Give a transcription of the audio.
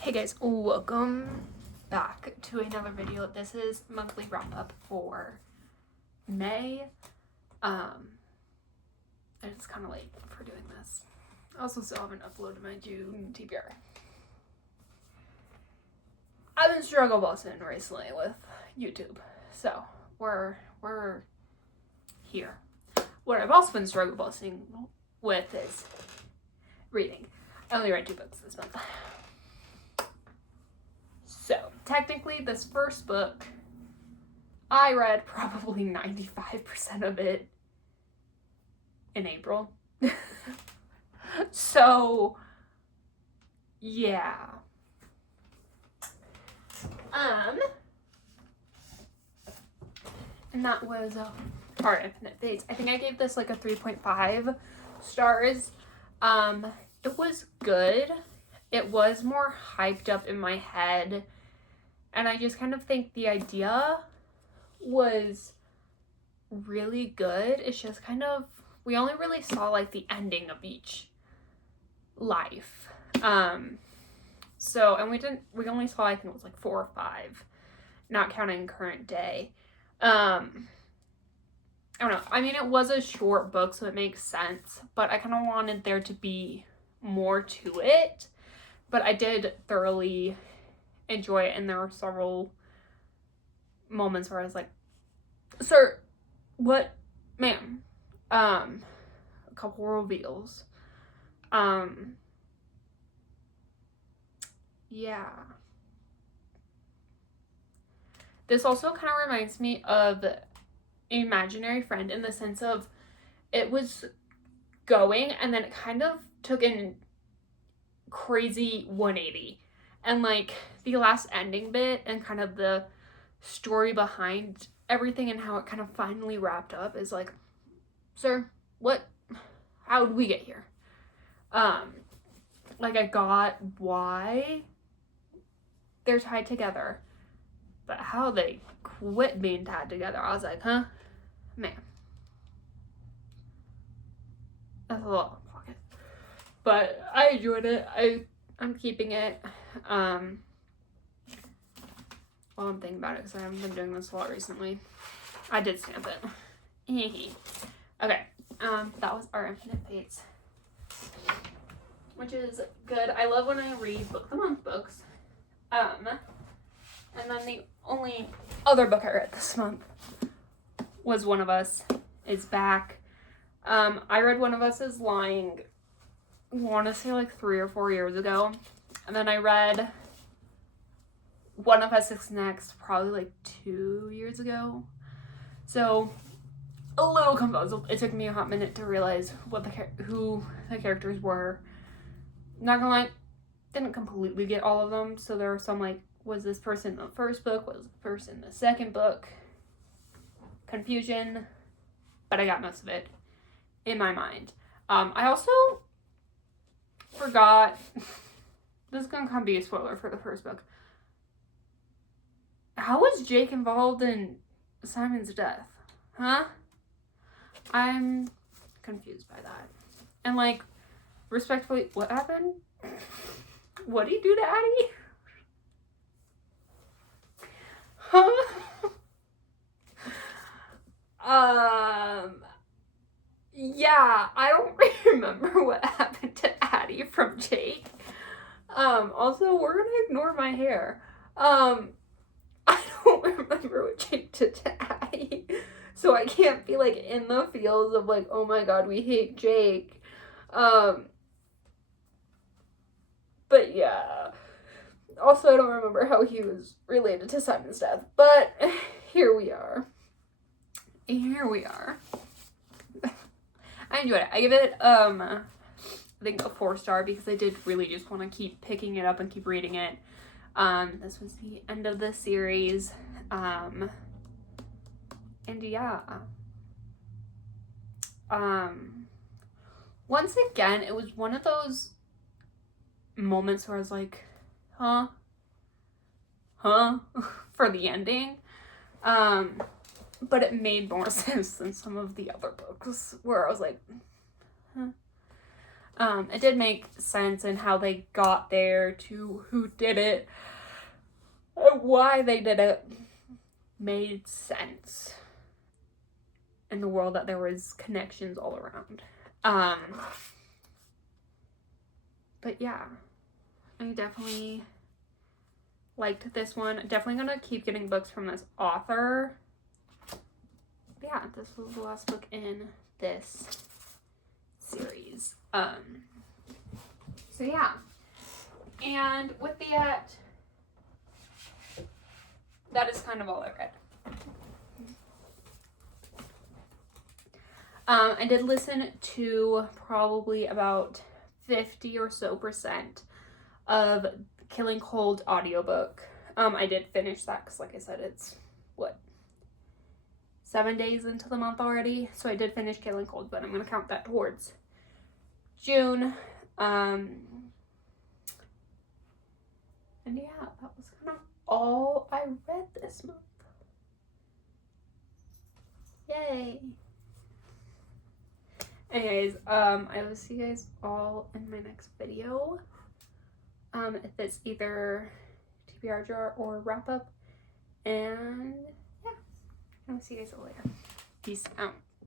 Hey guys, welcome back to another video. This is monthly wrap up for May. It's kind of late for doing this. I also still haven't uploaded my June TBR. I've been struggle busting recently with YouTube, so we're here. What I've also been struggle busting with is reading. I only read 2 books this month. So, technically, this first book, I read probably 95% of it in April. So, yeah. And that was Our Infinite Fates. I think I gave this like a 3.5 stars. It was good. It was more hyped up in my head. And I just kind of think the idea was really good. It's just kind of, we only really saw like the ending of each life. So, and we only saw, I think it was like 4 or 5, not counting current day. I don't know. I mean, it was a short book, so it makes sense, but I kind of wanted there to be more to it. But I did thoroughly enjoy it, and there were several moments where I was like, sir, what, ma'am? A couple reveals. Yeah. This also kind of reminds me of Imaginary Friend in the sense of it was going and then it kind of took a crazy 180. And like the last ending bit and kind of the story behind everything and how it kind of finally wrapped up is like, sir, how did we get here? Like I got why they're tied together, but how they quit being tied together, I was like, huh? Man. That's a lot of pocket. But I enjoyed it. I'm keeping it. While I'm thinking about it, because I haven't been doing this a lot recently. I did stamp it. Okay. That was Our Infinite Fates, which is good. I love when I read book of the month books. And then the only other book I read this month was One of Us is Back. I read One of Us is Lying, I want to say like 3 or 4 years ago. And then I read One of Us is Next probably like 2 years ago. So a little confused. It took me a hot minute to realize who the characters were. Not gonna lie, didn't completely get all of them. So there were some like, was this person in the first book? Was this person in the second book? Confusion. But I got most of it in my mind. I also forgot, this is gonna kind of be a spoiler for the first book. How was Jake involved in Simon's death? Huh? I'm confused by that. And like, respectfully, what happened? What did he do to Addie? Huh? Yeah, I don't remember what happened to Addie from Jake. Also, we're gonna ignore my hair. I don't remember what Jake did to Addie. So I can't be like in the feels of like, oh my god, we hate Jake. But yeah. Also, I don't remember how he was related to Simon's death. But here we are. I enjoyed it. I give it, I think a 4-star because I did really just want to keep picking it up and keep reading it. This was the end of the series. And yeah. Once again, it was one of those moments where I was like, huh? For the ending. But it made more sense than some of the other books where I was like, huh. It did make sense in how they got there, to who did it, why they did it. Made sense in the world that there was connections all around. But yeah, I definitely liked this one. Definitely gonna keep getting books from this author. Yeah, this was the last book in this series. So yeah, and with that, that is kind of all I read. I did listen to probably about 50 or so % of Killing Cold audiobook. I did finish that because, like I said, it's what, 7 days into the month already. So I did finish Killing Cold, but I'm gonna count that towards June. And yeah, that was kind of all I read this month. Yay! Anyways, I will see you guys all in my next video. If it's either TBR jar or wrap up. And yeah, I'll see you guys all later. Peace out.